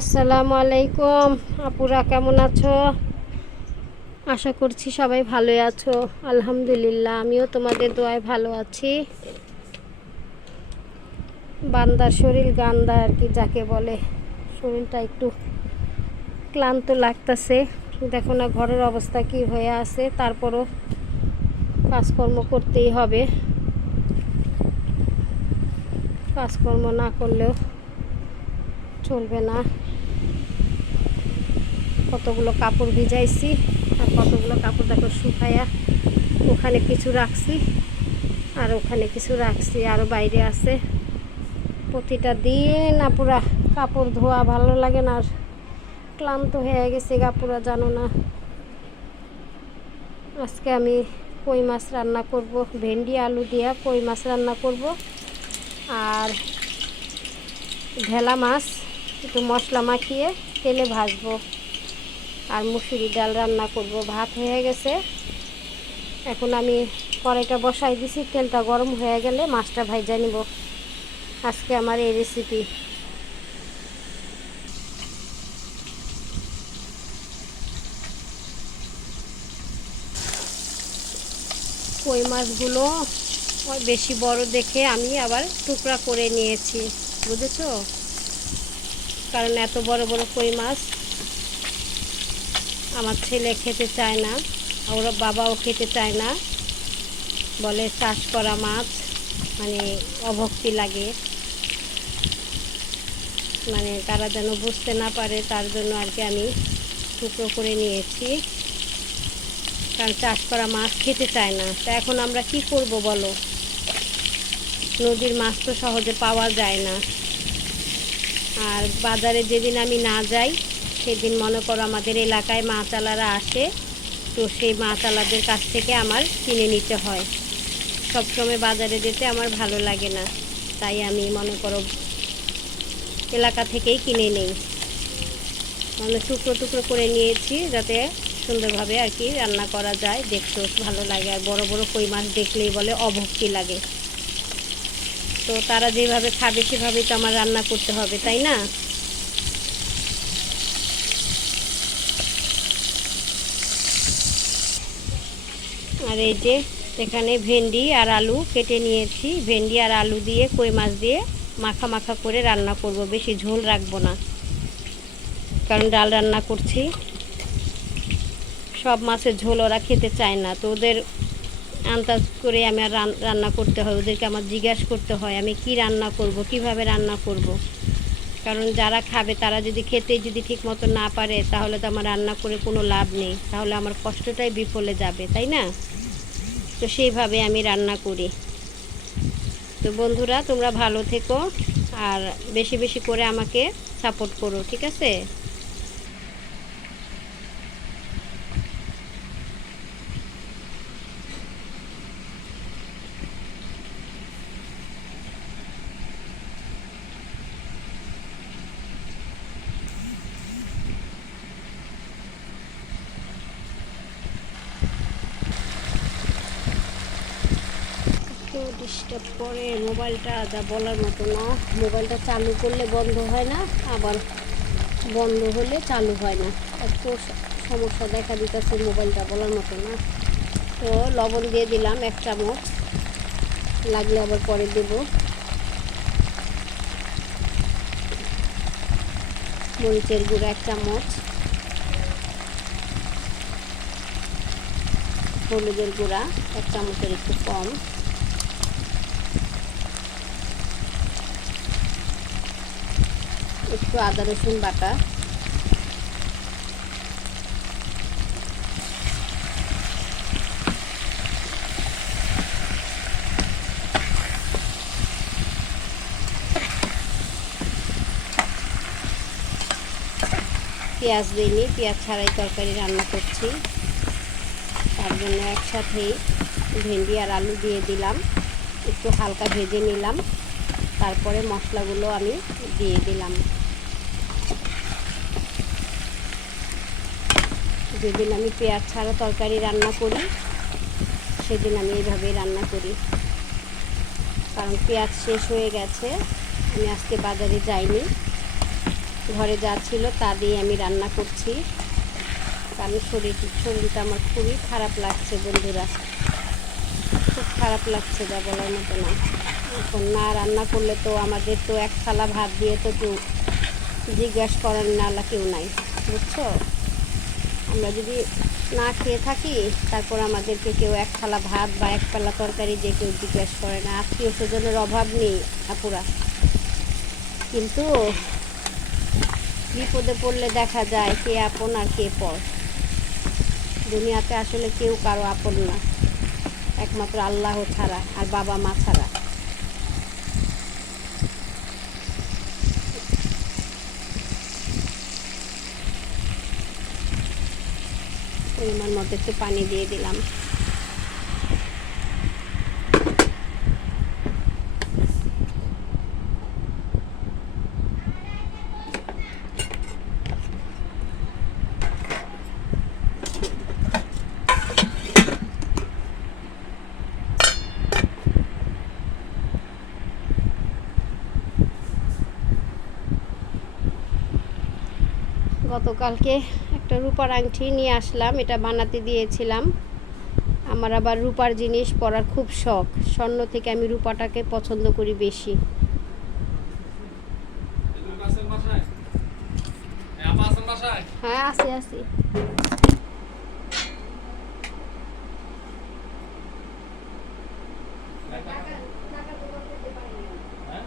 আসসালামু আলাইকুম। আপুরা কেমন আছো? আশা করছি সবাই ভালোই আছো। আলহামদুলিল্লাহ, আমিও তোমাদের দোয়ায় ভালো আছি। বান্দার শরীর গান্দা আর কি যাকে বলে, শরীরটা একটু ক্লান্ত লাগতেছে। দেখো না ঘরের অবস্থা কি হয়ে আছে, তারপরও কাজকর্ম করতেই হবে। কাজকর্ম না করলেও চলবে না। কতগুলো কাপড় ভিজাইছি আর কতগুলো কাপড় দেখো শুকায়া ওখানে কিছু রাখছি আর ওখানে কিছু রাখছি আরও বাইরে আছে। প্রতিটা দিন না পুরা কাপড় ধোয়া ভালো লাগে না আর ক্লান্ত হয়ে গেছে গা পুরা জানো না। আজকে আমি কই মাছ রান্না করব? ভেন্ডি, আলু দিয়া কই মাছ রান্না করব? আর ঢেলা মাছ, একটু মশলা মাখিয়ে তেলে ভাজবো। আর মুসুরি ডাল রান্না করব। ভাত হয়ে গেছে। এখন আমি কড়াইটা বসাই দিছি। তেলটা গরম হয়ে গেলে মাছটা ভাইজা নিব। আজকে আমার এই রেসিপি কই মাছগুলো ওই বেশি বড় দেখে আমি আবার টুকরা করে নিয়েছি। বুঝেছ? কারণ এত বড় বড় কই মাছ আমার ছেলে খেতে চায় না, ওরা বাবাও খেতে চায় না। বলে, চাষ করা মাছ মানে অভক্তি লাগে। মানে তারা যেন বুঝতে না পারে, তার জন্য আর কি আমি টুকরো করে নিয়েছি। কারণ চাষ করা মাছ খেতে চায় না। তা এখন আমরা কি করব বলো? নদীর মাছ তো সহজে পাওয়া যায় না। আর বাজারে যেদিন আমি না যাই সেদিন মনে করো আমাদের এলাকায় মাছালারা আসে, তো সেই মাছালাদের কাছ থেকে আমার কিনে নিতে হয়। সবসময় বাজারে যেতে আমার ভালো লাগে না, তাই আমি মনে করো এলাকা থেকেই কিনে নেই। মানে টুকরো টুকরো করে নিয়েছি যাতে সুন্দরভাবে আর কি রান্না করা যায়, দেখতেও ভালো লাগে। আর বড় বড় কই মাছ দেখলেই বলে অভক্তি লাগে। তো তারা যেভাবে খাবে সেভাবেই তো আমার রান্না করতে হবে, তাই না? আর এই যে এখানে ভেন্ডি আর আলু কেটে নিয়েছি। ভেন্ডি আর আলু দিয়ে, কই মাছ দিয়ে মাখা মাখা করে রান্না করব। বেশি ঝোল রাখব না। কারণ ডাল রান্না করছি। সব মাছের ঝোল ওরা খেতে চায় না। তো ওদের আন্দাজ করে আমি আর রান্না করতে হয়। ওদেরকে আমার জিজ্ঞাসা করতে হয়, আমি কি রান্না করব, কীভাবে রান্না করব। কারণ যারা খাবে, তারা যদি খেতে যদি ঠিক মতো না পারে, তাহলে তো আমার রান্না করে কোনো লাভ নেই। তাহলে আমার কষ্টটাই বিফলে যাবে, তাই না? তো সেইভাবে আমি রান্না করি। তো বন্ধুরা, তোমরা ভালো থেকো আর বেশি বেশি করে আমাকে সাপোর্ট করো, ঠিক আছে? ডিস্টার্ব করে, মোবাইলটা যা বলার মতো না। মোবাইলটা চালু করলে বন্ধ হয় না, আবার বন্ধ হলে চালু হয় না। এত সমস্যা দেখা দিতেছে মোবাইলটা বলার মতো না। তো লবণ দিয়ে দিলাম এক চামচ। লাগলে আবার পরে দেব। মরিচের গুঁড়া এক চামচ। হলুদের গুঁড়া এক চামচের একটু কম। একটু আদা রসুন বাটা। পেঁয়াজ দিইনি পেঁয়াজ ছাড়াই তরকারি রান্না করছি। তার জন্য একসাথেই ভেন্ডি আর আলু দিয়ে দিলাম। একটু হালকা ভেজে নিলাম। তারপরে মশলাগুলো আমি দিয়ে দিলাম। যেদিন আমি পেঁয়াজ ছাড়া তরকারি রান্না করি। সেদিন আমি এইভাবেই রান্না করি। কারণ পেঁয়াজ শেষ হয়ে গেছে, আমি আজকে বাজারে যাইনি। ঘরে যা ছিল তা দিয়ে আমি রান্না করছি। কারণ শরীর শরীরটা আমার খুবই খারাপ লাগছে বন্ধুরা। খুব খারাপ লাগছে যা বলার মতো না। এখন না রান্না করলে তো আমাদের তো এক থালা ভাত দিয়ে তো কেউ জিজ্ঞাসা করার নালা কেউ নাই। বুঝছ? আমরা যদি না খেয়ে থাকি, তারপর আমাদেরকে কেউ এক থালা ভাত বা এক পালা তরকারি দিয়ে কেউ জিজ্ঞেস করে না। আত্মীয় স্বজনের অভাব নেই, আপুরা। কিন্তু বিপদে পড়লে দেখা যায় কে আপন আর কে পর। দুনিয়াতে আসলে কেউ কারও আপন না, একমাত্র আল্লাহ ছাড়া আর বাবা মা ছাড়া। পরিমাণ মতো একটু পানি দিয়ে দিলাম। গতকালকে একটা রূপার আংটি নিয়ে আসলাম এটা বানাতে দিয়েছিলাম। আমার আবার রূপার জিনিস পরার খুব শখ স্বর্ণ থেকে আমি রূপাটাকে পছন্দ করি বেশি। হ্যাঁ আছে আছে। হ্যাঁ?